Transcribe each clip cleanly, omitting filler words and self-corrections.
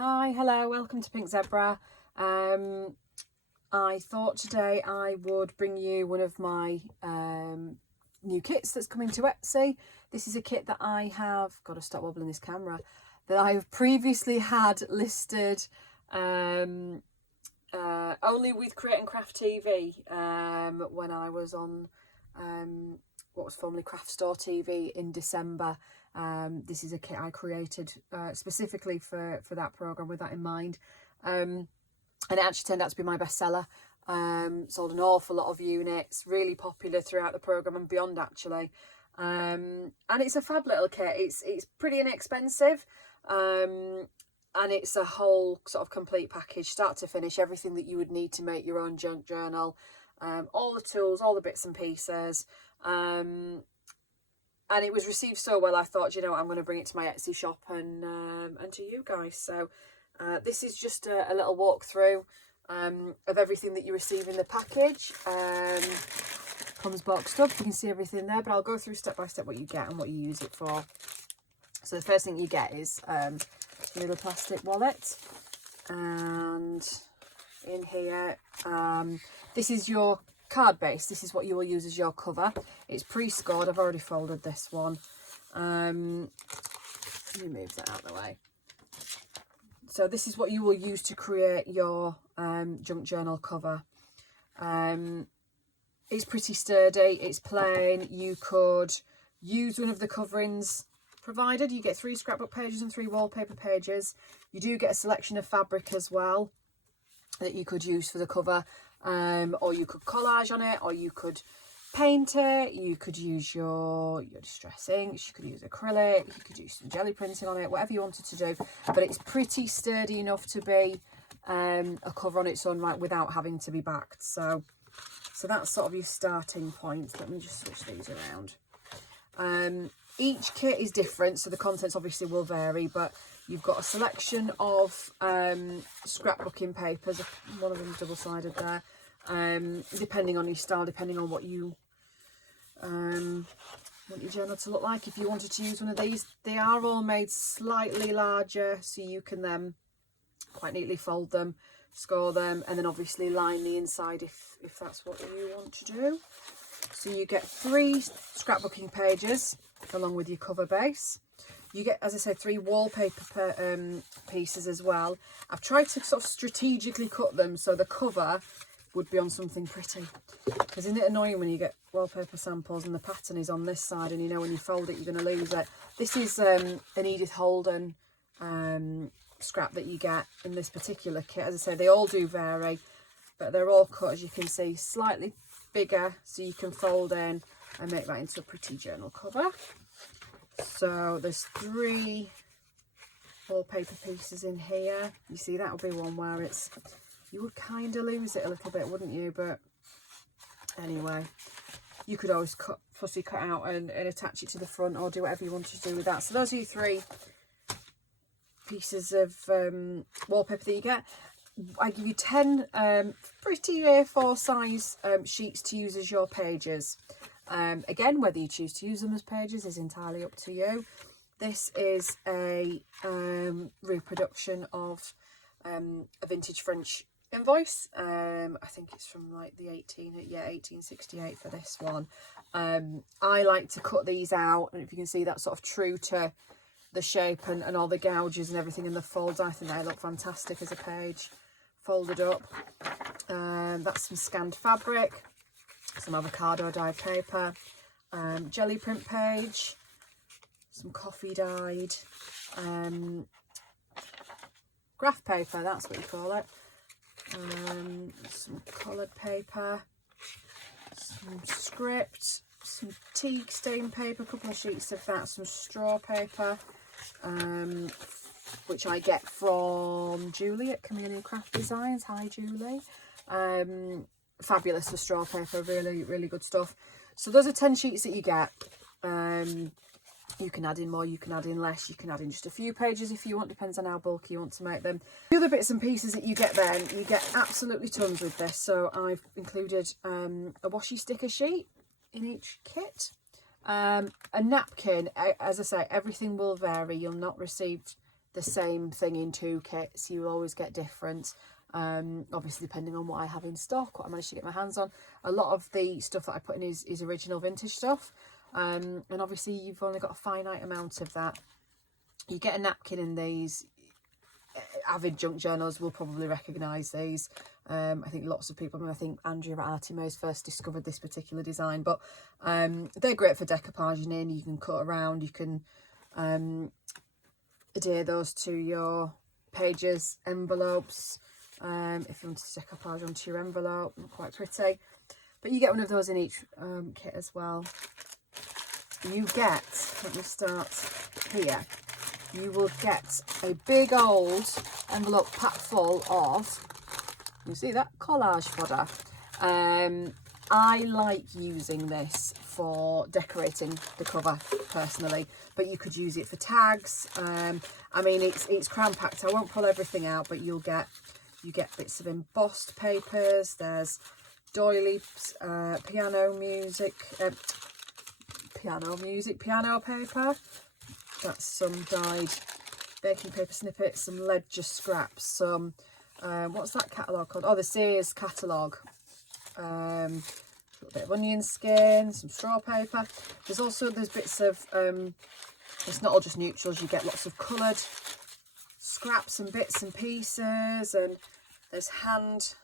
Hi, hello, welcome to Pink Zebra. I thought today I would bring you one of my new kits that's coming to Etsy. This is a kit that I have, got to stop wobbling this camera, that I have previously had listed only with Create and Craft TV when I was on what was formerly Craft Store TV in December. This is a kit I created specifically for that programme with that in mind. And it actually turned out to be my bestseller. Sold an awful lot of units, really popular throughout the programme and beyond actually. And it's a fab little kit. It's pretty inexpensive. And it's a whole sort of complete package, start to finish, everything that you would need to make your own junk journal. All the tools, all the bits and pieces. And it was received so well, I thought, you know what, I'm going to bring it to my Etsy shop and to you guys. So this is just a little walkthrough of everything that you receive in the package. Comes boxed up, you can see everything there, but I'll go through step by step what you get and what you use it for. So the first thing you get is a little plastic wallet, and in here, this is your card base. This is what you will use as your cover. It's pre-scored. I've already folded this one. Let me move that out of the way. So this is what you will use to create your junk journal cover. It's pretty sturdy. It's plain. You could use one of the coverings provided. You get 3 scrapbook pages and 3 wallpaper pages. You do get a selection of fabric as well that you could use for the cover. Or you could collage on it, or you could paint it, you could use your distress inks, you could use acrylic, you could use some jelly printing on it, whatever you wanted to do. But it's pretty sturdy enough to be a cover on its own right without having to be backed. So that's sort of your starting point. Let me just switch these around. Each kit is different, so the contents obviously will vary, but you've got a selection of scrapbooking papers. One of them's double-sided there. Depending on your style, depending on what you want your journal to look like. If you wanted to use one of these, they are all made slightly larger, so you can then quite neatly fold them, score them, and then obviously line the inside if that's what you want to do. So you get 3 scrapbooking pages along with your cover base. You get, as I say, 3 wallpaper pieces as well. I've tried to sort of strategically cut them so the cover would be on something pretty. Because isn't it annoying when you get wallpaper samples and the pattern is on this side and you know when you fold it you're going to lose it. This is an Edith Holden scrap that you get in this particular kit. As I say, they all do vary, but they're all cut, as you can see, slightly bigger so you can fold in and make that into a pretty journal cover. So there's 3 wallpaper pieces in here. You see, that would be one where it's, you would kind of lose it a little bit, wouldn't you? But anyway, you could always fussy cut out and attach it to the front or do whatever you want to do with that. So those are your 3 pieces of wallpaper that you get. I give you 10 pretty A4 size sheets to use as your pages. Again, whether you choose to use them as pages is entirely up to you. This is a reproduction of a vintage French invoice. I think it's from like the 1868 for this one. I like to cut these out, and if you can see, that's sort of true to the shape and all the gouges and everything in the folds. I think they look fantastic as a page folded up. That's some scanned fabric, some avocado dyed paper, jelly print page, some coffee dyed graph paper, that's what you call it, some coloured paper, some script, some teak stain paper, a couple of sheets of that, some straw paper, which I get from Julie at Chameleon Craft Designs. Hi Julie. Fabulous for straw paper, really, really good stuff. So those are 10 sheets that you get. You can add in more, you can add in less, you can add in just a few pages if you want, depends on how bulky you want to make them. The other bits and pieces that you get then, you get absolutely tons with this. So I've included a washi sticker sheet in each kit, a napkin. As I say, everything will vary. You'll not receive the same thing in 2 kits. You will always get different, obviously depending on what I have in stock, what I manage to get my hands on. A lot of the stuff that I put in is original vintage stuff, and obviously you've only got a finite amount of that. You get a napkin in these. Avid junk journals will probably recognise these. I think lots of people, I think Andrea at Artimos first discovered this particular design, but they're great for decoupaging in. You can cut around, you can adhere those to your pages, envelopes, if you want to decoupage onto your envelope. Quite pretty. But you get one of those in each kit as well. You get, let me start here, you will get a big old envelope pack full of, you see that, collage fodder. I like using this for decorating the cover personally, but you could use it for tags. I mean, it's cram packed. I won't pull everything out, but you get bits of embossed papers. There's doilies, piano paper. That's some dyed baking paper snippets, some ledger scraps, some what's that catalogue called? Oh, the Sears catalogue. A little bit of onion skin, some straw paper. There's bits of it's not all just neutrals. You get lots of coloured scraps and bits and pieces, and there's hand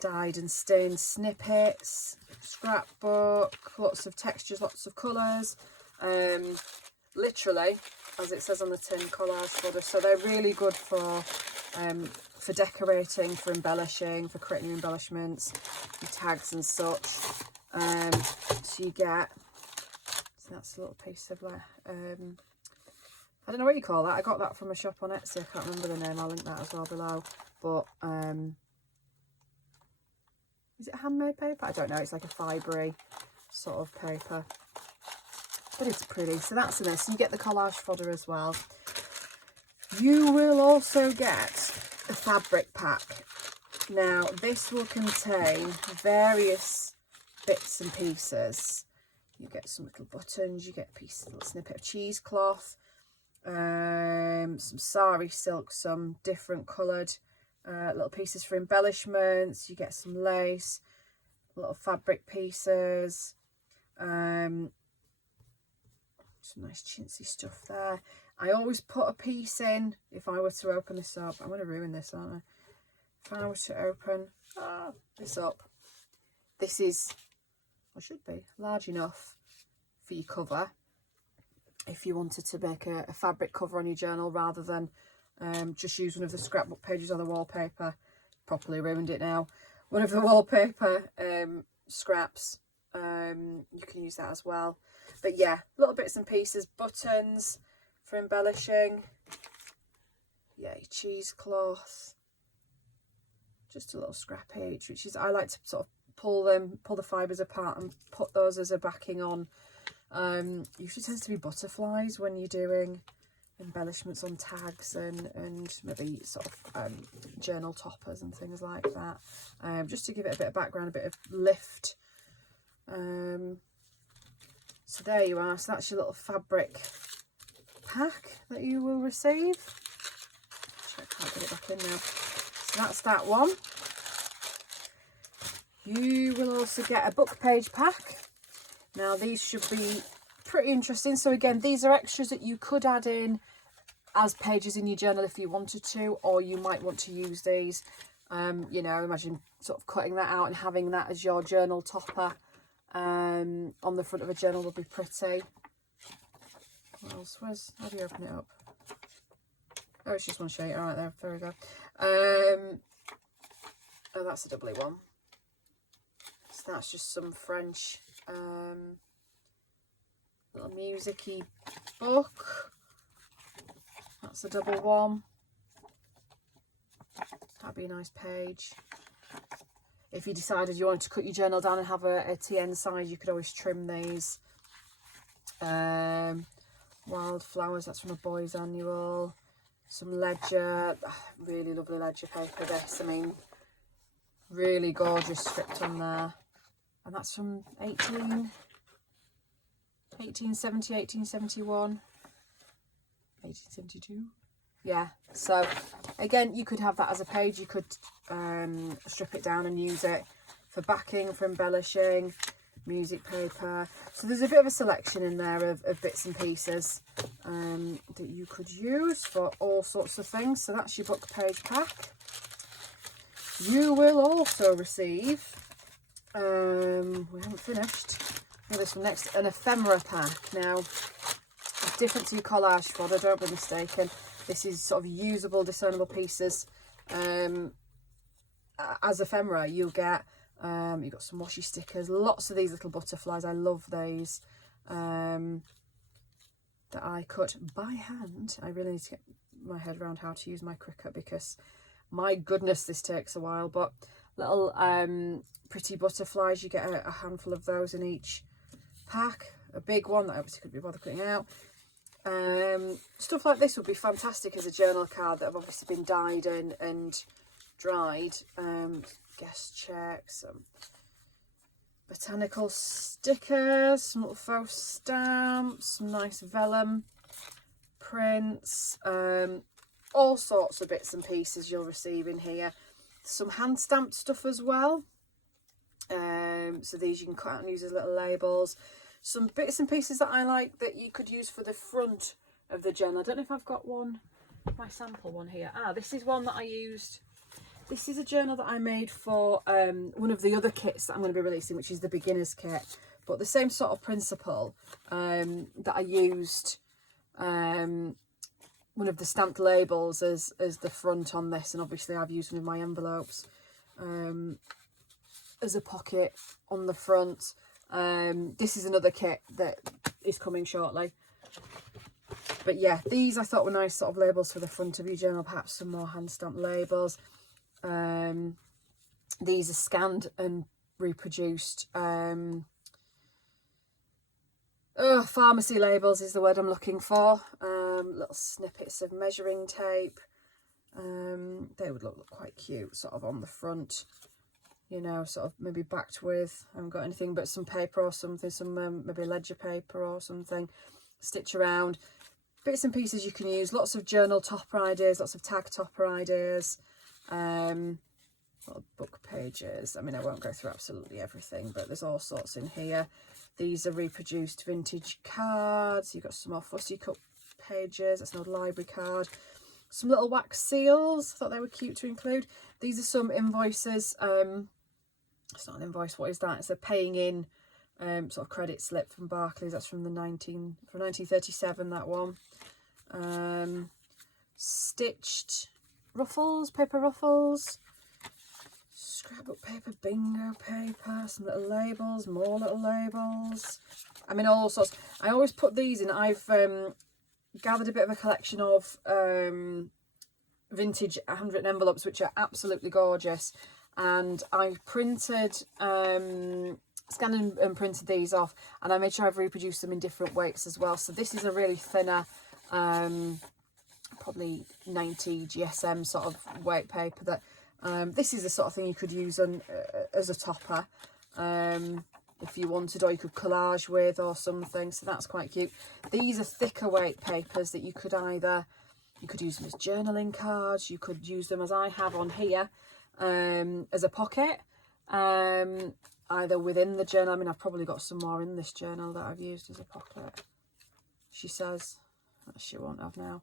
dyed and stained snippets, scrapbook, lots of textures, lots of colours. Literally, as it says on the tin, collage fodder. So they're really good for decorating, for embellishing, for creating embellishments, your tags and such. So you get, so that's a little piece of like, I don't know what you call that. I got that from a shop on Etsy. I can't remember the name. I'll link that as well below. But is it handmade paper? I don't know. It's like a fibre sort of paper, but it's pretty. So that's in this. So you get the collage fodder as well. You will also get a fabric pack. Now this will contain various bits and pieces. You get some little buttons, you get a piece, a little snippet of cheesecloth, some sari silk, some different coloured little pieces for embellishments. You get some lace, little fabric pieces, some nice chintzy stuff there. I always put a piece in if I were to open this up. I'm going to ruin this, aren't I? If I were to open this up, this is, or should be, large enough for your cover. If you wanted to make a fabric cover on your journal rather than just use one of the scrapbook pages on the wallpaper. Properly ruined it now. One of the wallpaper scraps, you can use that as well. But yeah, little bits and pieces, buttons for embellishing. Yeah, cheesecloth. Just a little scrap each, which is, I like to sort of pull the fibres apart and put those as a backing on. Usually tends to be butterflies when you're doing embellishments on tags and maybe sort of journal toppers and things like that, just to give it a bit of background, a bit of lift. So there you are. So that's your little fabric pack that you will receive. Actually, I can't get it back in now. So that's that one. You will also get a book page pack. Now these should be pretty interesting. So again, these are extras that you could add in as pages in your journal if you wanted to, or you might want to use these. You know, imagine sort of cutting that out and having that as your journal topper on the front of a journal would be pretty. What else? How do you open it up? Oh, it's just one sheet. All right, there we go. Oh, that's a doubly one. So that's just some French little music-y book. That's a double one. That'd be a nice page. If you decided you wanted to cut your journal down and have a TN size, you could always trim these. Wildflowers, that's from a boys annual. Some ledger, really lovely ledger paper this. I mean, really gorgeous script on there. And that's from 1870, 1871. 1872. Yeah, so again, you could have that as a page. You could strip it down and use it for backing, for embellishing, music paper. So there's a bit of a selection in there of bits and pieces that you could use for all sorts of things. So that's your book page pack. You will also receive, we haven't finished, this one next, an ephemera pack. Now, it's different to your collage fodder, don't be mistaken. This is sort of usable, discernible pieces. As ephemera, you'll get, you've got some washi stickers, lots of these little butterflies. I love these, that I cut by hand. I really need to get my head around how to use my Cricut, because my goodness, this takes a while. But little pretty butterflies, you get a handful of those in each pack. A big one that I obviously couldn't be bothered cutting out. Stuff like this would be fantastic as a journal card that have obviously been dyed in and dried. Guest checks, some botanical stickers, some little faux stamps, some nice vellum prints, all sorts of bits and pieces you'll receive in here. Some hand stamped stuff as well. So these you can cut out and use as little labels. Some bits and pieces that I like that you could use for the front of the journal. I don't know if I've got one, my sample one here. This is one that I used. This is a journal that I made for one of the other kits that I'm going to be releasing, which is the beginner's kit. But the same sort of principle that I used one of the stamped labels as the front on this, and obviously I've used one of my envelopes as a pocket on the front. This is another kit that is coming shortly. But yeah, these I thought were nice sort of labels for the front of your journal, perhaps some more hand stamped labels. These are scanned and reproduced. Pharmacy labels is the word I'm looking for. Little snippets of measuring tape. They would look quite cute sort of on the front, you know, sort of maybe backed with, I haven't got anything but some paper or something, some maybe ledger paper or something, stitch around. Bits and pieces you can use, lots of journal topper ideas, lots of tag topper ideas, little book pages. I mean, I won't go through absolutely everything, but there's all sorts in here. These are reproduced vintage cards. You've got some more fussy cut pages. That's an old library card. Some little wax seals. I thought they were cute to include. These are some invoices. It's not an invoice. What is that? It's a paying in sort of credit slip from Barclays. That's from 1937. That one. Stitched ruffles, paper ruffles. Scrapbook paper, bingo paper, some little labels, more little labels. I mean, all sorts. I always put these in. I've gathered a bit of a collection of vintage handwritten envelopes, which are absolutely gorgeous. And I printed, scanned and printed these off. And I made sure I've reproduced them in different weights as well. So this is a really thinner, probably 90 GSM sort of weight paper that... this is the sort of thing you could use on as a topper if you wanted, or you could collage with or something, so that's quite cute. These are thicker weight papers that you could use them as journaling cards, you could use them as I have on here as a pocket, either within the journal. I mean, I've probably got some more in this journal that I've used as a pocket, she says. She won't have now.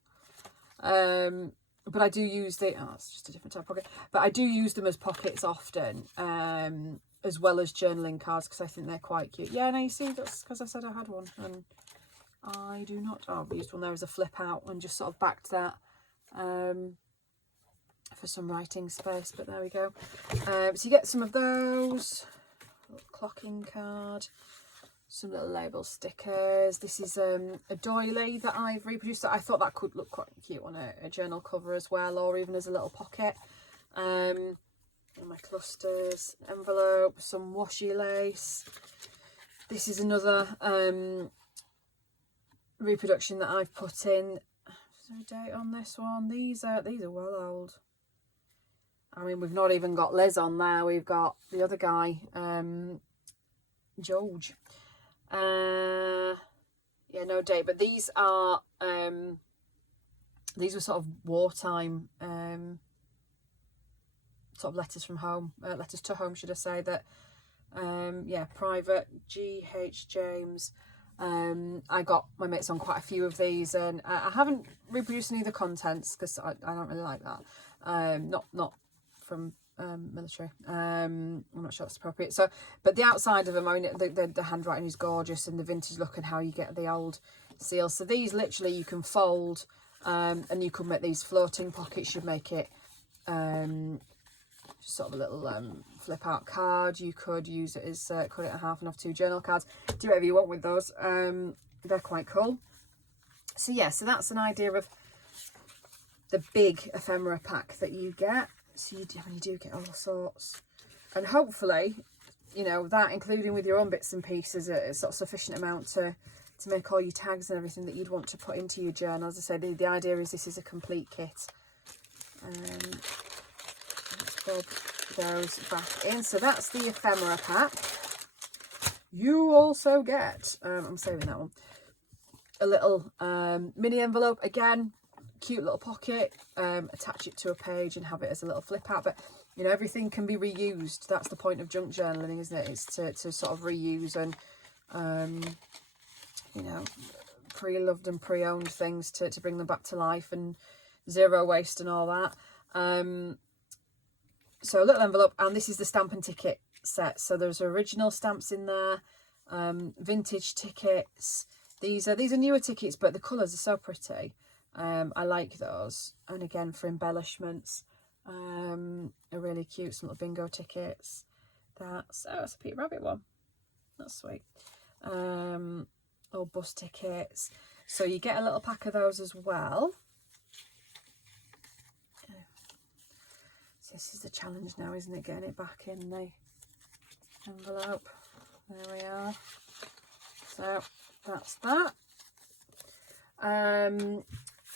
But I do use it's just a different type of pocket. But I do use them as pockets often, as well as journaling cards, because I think they're quite cute. Yeah, now you see, that's because I said I had one, and I do not. Oh, I've used one there as a flip out and just sort of backed that for some writing space. But there we go. So you get some of those. A little clocking card. Some little label stickers. This is a doily that I've reproduced. That I thought that could look quite cute on a journal cover as well, or even as a little pocket. And my clusters, envelope, some washi lace. This is another reproduction that I've put in. Is there a date on this one? These are well old. I mean, we've not even got Liz on there. We've got the other guy, George. Yeah, no date, but these are These were sort of wartime sort of letters from home, letters to home, should I say, that yeah, Private G.H. James. I got my mates on quite a few of these, and I haven't reproduced any of the contents because I don't really like that. Not from military. I'm not sure that's appropriate. So, but the outside of them, I mean, the handwriting is gorgeous, and the vintage look, and how you get the old seals. So these literally you can fold, and you could make these floating pockets. You'd make it sort of a little flip out card. You could use it as cut it in half and have 2 journal cards. Do whatever you want with those. They're quite cool. So yeah, so that's an idea of the big ephemera pack that you get. So you do get all sorts, and hopefully, you know, that including with your own bits and pieces, a sort of sufficient amount to make all your tags and everything that you'd want to put into your journal. As I said, the idea is this is a complete kit. Let's put those back in. So that's the ephemera pack. You also get, I'm saving that one, a little mini envelope. Again, cute little pocket. Attach it to a page and have it as a little flip out. But you know, everything can be reused. That's the point of junk journaling, isn't it? It's to sort of reuse and you know, pre-loved and pre-owned things to bring them back to life, and zero waste and all that. So a little envelope, and this is the stamp and ticket set. So there's original stamps in there, vintage tickets. These are newer tickets, but the colours are so pretty. I like those. And again, for embellishments, are really cute. Some little bingo tickets. That's a Peter Rabbit one. That's sweet. Old bus tickets. So you get a little pack of those as well. So this is the challenge now, isn't it? Getting it back in the envelope. There we are. So that's that.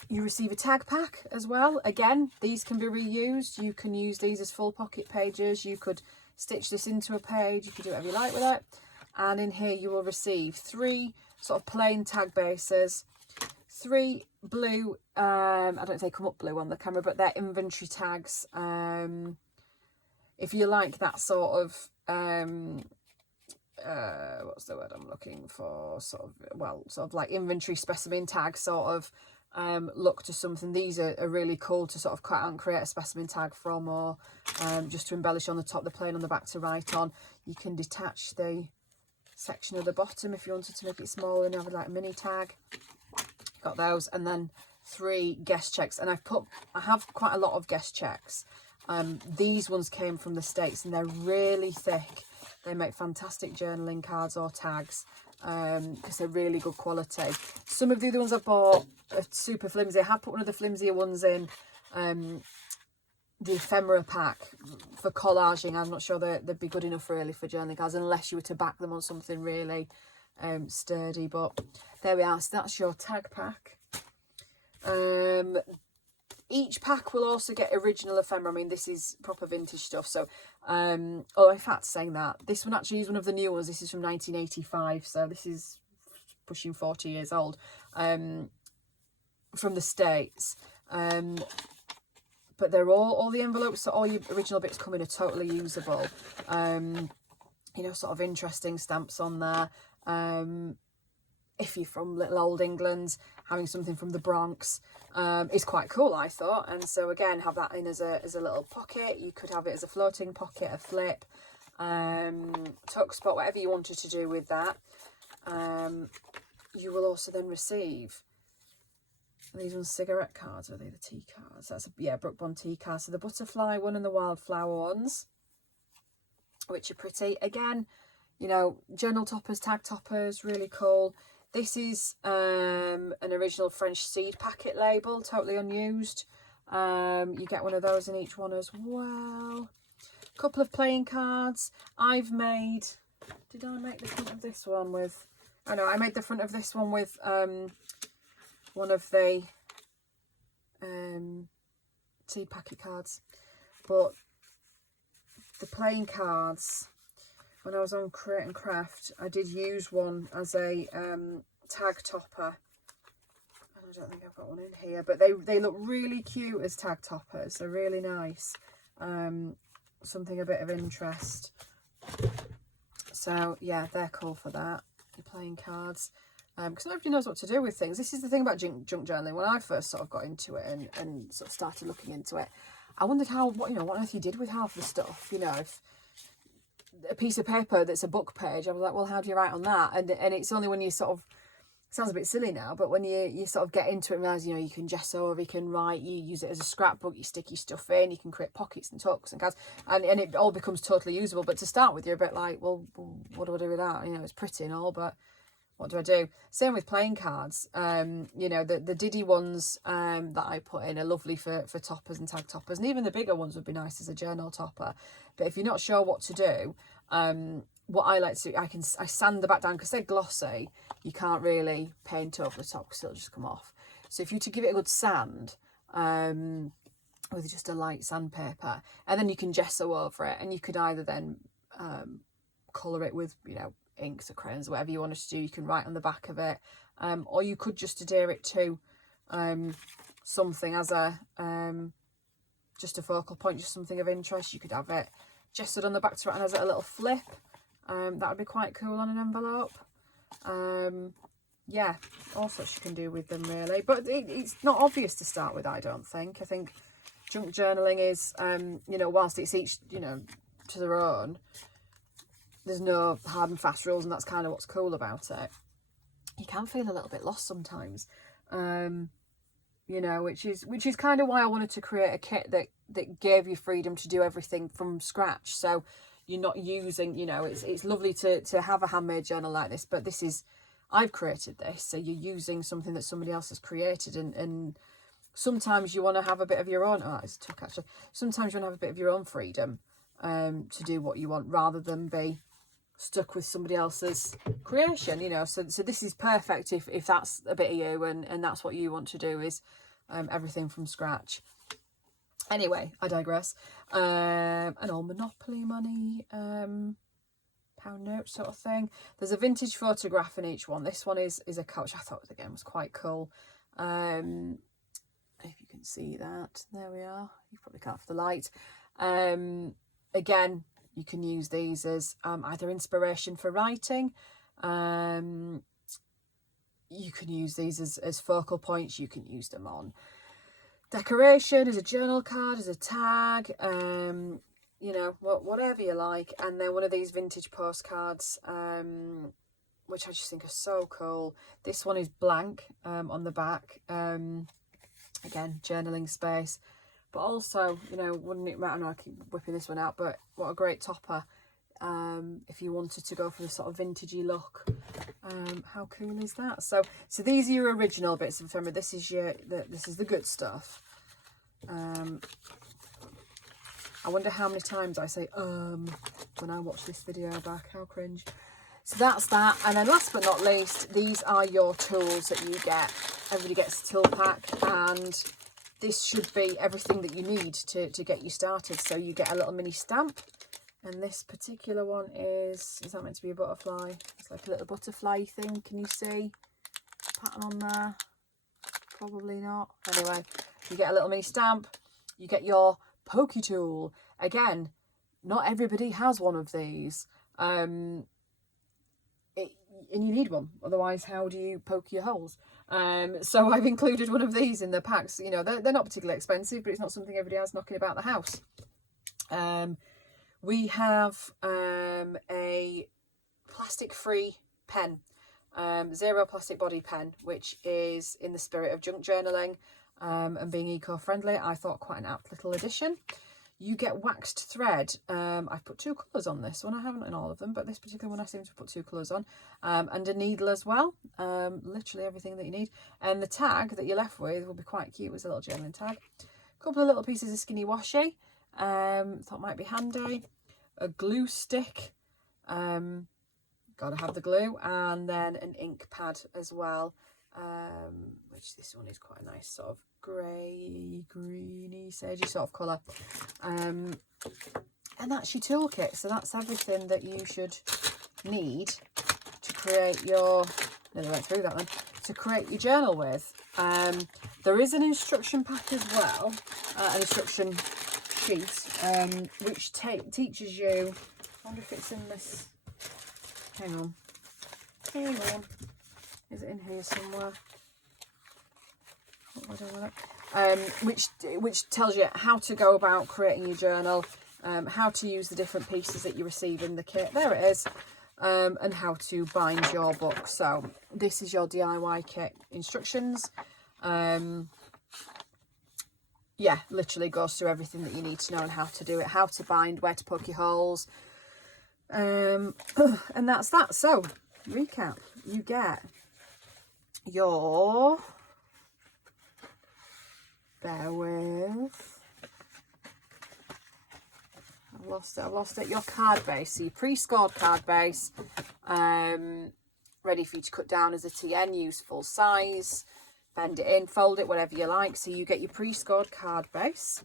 You receive a tag pack as well. Again, these can be reused. You can use these as full pocket pages. You could stitch this into a page. You could do whatever you like with it. And in here you will receive 3 sort of plain tag bases, 3 blue, I don't know if they come up blue on the camera, but they're inventory tags. If you like that sort of, what's the word I'm looking for? Sort of like inventory specimen tag sort of look to something. These are really cool to sort of cut out and create a specimen tag from, or just to embellish on the top, the plain on the back to write on. You can detach the section at the bottom if you wanted to make it smaller and have like a mini tag. Got those, and then 3 guest checks, and I have quite a lot of guest checks. These ones came from the States, and they're really thick. They make fantastic journaling cards or tags, because they're really good quality. Some of the other ones I bought are super flimsy. I have put one of the flimsier ones in the ephemera pack for collaging. I'm not sure they'd be good enough really for journaling cards, unless you were to back them on something really sturdy. But there we are. So that's your tag pack. Each pack will also get original ephemera. I mean, this is proper vintage stuff. So, oh, in fact, saying that, this one actually is one of the new ones. This is from 1985, so this is pushing 40 years old. From the States. But they're all the envelopes, so all your original bits come in are totally usable. You know, sort of interesting stamps on there. If you're from little old England, having something from the Bronx is quite cool, I thought. And so again, have that in as a little pocket. You could have it as a floating pocket, a flip, tuck spot, whatever you wanted to do with that. You will also then receive these ones, cigarette cards. Are they the tea cards? That's Brooke Bond tea cards. So the butterfly one and the wildflower ones, which are pretty. Again, you know, journal toppers, tag toppers, really cool. This is an original French seed packet label, totally unused. You get one of those in each one as well. A couple of playing cards. I've made, did I make the front of this one with, oh no, I made the front of this one with one of the seed packet cards. But the playing cards, when I was on Create and Craft, I did use one as a tag topper. And I don't think I've got one in here, but they look really cute as tag toppers. They're really nice. Something a bit of interest. So yeah, they're cool for that. You're playing cards. Because nobody knows what to do with things. This is the thing about junk journaling. When I first sort of got into it and sort of started looking into it, I wondered what on earth you did with half the stuff. You know, if a piece of paper that's a book page, I was like, well, how do you write on that? And it's only when you sort of, sounds a bit silly now, but when you sort of get into it and realise, you know, you can gesso over, you can write, you use it as a scrapbook, you stick your stuff in, you can create pockets and tucks and cards, and it all becomes totally usable. But to start with, you're a bit like, well, what do I do with that? You know, it's pretty and all, but what do I do? Same with playing cards. You know, the Diddy ones that I put in are lovely for toppers and tag toppers, and even the bigger ones would be nice as a journal topper. But if you're not sure what to do, what I like to do, I sand the back down because they're glossy. You can't really paint over the top because it'll just come off. So if you to give it a good sand, with just a light sandpaper, and then you can gesso over it, and you could either then colour it with, you know, inks or crayons, whatever you want to do. You can write on the back of it, or you could just adhere it to something as a just a focal point, just something of interest. You could have it gessoed on the back to write as a little flip. That would be quite cool on an envelope. Yeah, all sorts you can do with them really, but it's not obvious to start with. I think junk journaling is you know, whilst it's each, you know, to their own, there's no hard and fast rules, and that's kind of what's cool about it. You can feel a little bit lost sometimes, you know, which is kind of why I wanted to create a kit that gave you freedom to do everything from scratch. So you're not using, you know, it's lovely to have a handmade journal like this, but this is, I've created this, so you're using something that somebody else has created, and sometimes you want to have a bit of your own, oh, it's a tuck actually, sometimes you want to have a bit of your own freedom to do what you want, rather than be stuck with somebody else's creation, you know. So this is perfect if that's a bit of you, and that's what you want to do, is everything from scratch. Anyway, I digress. An old Monopoly money pound note sort of thing. There's a vintage photograph in each one. This one is a cut, which I thought again was quite cool. If you can see that, there we are. You probably can't for the light. Again, you can use these as either inspiration for writing. You can use these as focal points. You can use them on decoration, as a journal card, as a tag, you know, whatever you like. And then one of these vintage postcards, which I just think are so cool. This one is blank on the back. Again, journaling space. But also, you know, wouldn't it matter? I know I keep whipping this one out, but what a great topper if you wanted to go for the sort of vintagey look. How cool is that? So these are your original bits of ephemera. This is the good stuff. I wonder how many times I say when I watch this video back. How cringe. So that's that. And then last but not least, these are your tools that you get. Everybody gets a tool pack, and this should be everything that you need to get you started. So you get a little mini stamp, and this particular one is that meant to be a butterfly? It's like a little butterfly thing. Can you see the pattern on there? Probably not. Anyway, you get a little mini stamp. You get your pokey tool. Again, not everybody has one of these. And you need one, otherwise how do you poke your holes? So I've included one of these in the packs. You know, they're not particularly expensive, but it's not something everybody has knocking about the house. We have a plastic-free pen, zero plastic body pen, which is in the spirit of junk journaling and being eco-friendly. I thought quite an apt little addition. You get waxed thread. I've put 2 colours on this one. I haven't in all of them, but this particular one I seem to put 2 colours on. And a needle as well. Literally everything that you need. And the tag that you're left with will be quite cute. It was a little journaling tag. A couple of little pieces of skinny washi. Thought might be handy. A glue stick. Gotta have the glue. And then an ink pad as well. Which this one is quite a nice sort of grey, greeny, sagey sort of colour. And that's your toolkit. So that's everything that you should need to create your, nearly went through that then, to create your journal with. There is an instruction pack as well, an instruction sheet, which teaches you, I wonder if it's in this, hang on, is it in here somewhere? What have I done with it? Which tells you how to go about creating your journal, how to use the different pieces that you receive in the kit, there it is, and how to bind your book. So this is your DIY kit instructions. Yeah, literally goes through everything that you need to know and how to do it, how to bind, where to poke your holes, and that's that. So recap, you get your, bear with, I've lost it, your card base. So your pre-scored card base, ready for you to cut down as a TN, use full size, bend it in, fold it, whatever you like. So you get your pre-scored card base.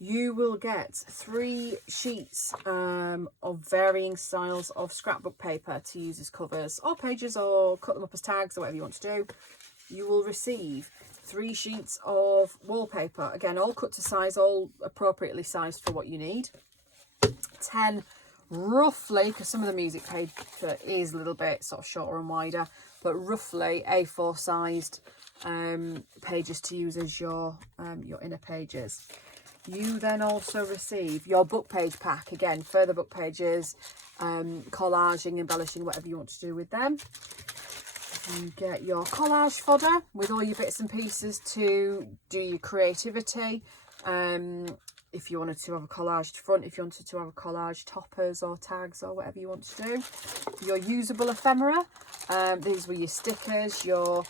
You will get 3 sheets of varying styles of scrapbook paper to use as covers or pages, or cut them up as tags, or whatever you want to do. You will receive 3 sheets of wallpaper, again all cut to size, all appropriately sized for what you need. 10 roughly, because some of the music paper is a little bit sort of shorter and wider, but roughly A4 sized pages to use as your inner pages. You then also receive your book page pack, again further book pages, collaging, embellishing, whatever you want to do with them. You get your collage fodder with all your bits and pieces to do your creativity. If you wanted to have a collaged front, if you wanted to have a collage toppers or tags or whatever you want to do. Your usable ephemera. These were your stickers, your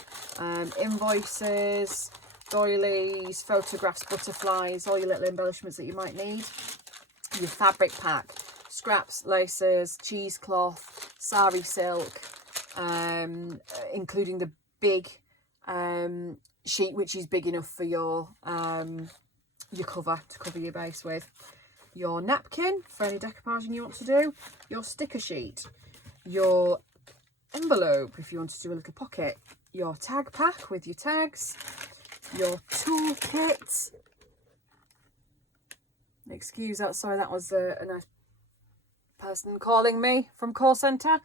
invoices, doilies, photographs, butterflies, all your little embellishments that you might need. Your fabric pack, scraps, laces, cheesecloth, sari silk, including the big sheet, which is big enough for your cover, to cover your base with. Your napkin for any decoupaging you want to do. Your sticker sheet. Your envelope if you want to do a little pocket. Your tag pack with your tags. Your toolkit. Excuse that, sorry, that was a nice person calling me from call centre.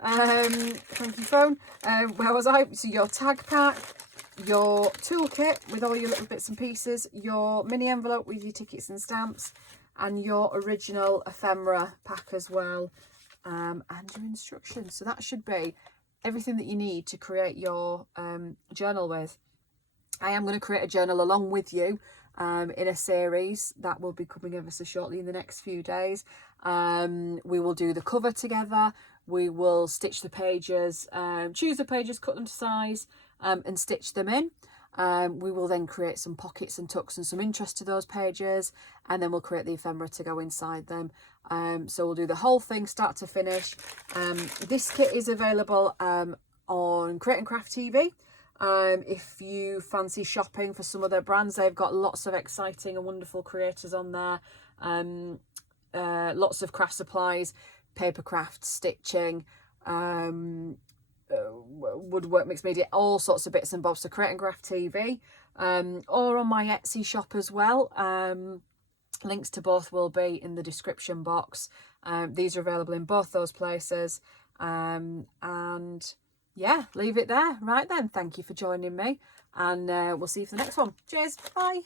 Thank you, phone. Where was I? So your tag pack, your toolkit with all your little bits and pieces, your mini envelope with your tickets and stamps, and your original ephemera pack as well, and your instructions. So that should be everything that you need to create your journal with. I am going to create a journal along with you in a series that will be coming ever so shortly in the next few days. We will do the cover together. We will stitch the pages, choose the pages, cut them to size, and stitch them in. We will then create some pockets and tucks and some interest to those pages, and then we'll create the ephemera to go inside them. So we'll do the whole thing start to finish. This kit is available on Create and Craft TV. If you fancy shopping for some of their brands, they've got lots of exciting and wonderful creators on there. Lots of craft supplies, paper craft, stitching, woodwork, mixed media, all sorts of bits and bobs. So Create and Craft TV, or on my Etsy shop as well. Links to both will be in the description box. These are available in both those places. And yeah, leave it there. Right then, thank you for joining me, and we'll see you for the next one. Cheers, bye.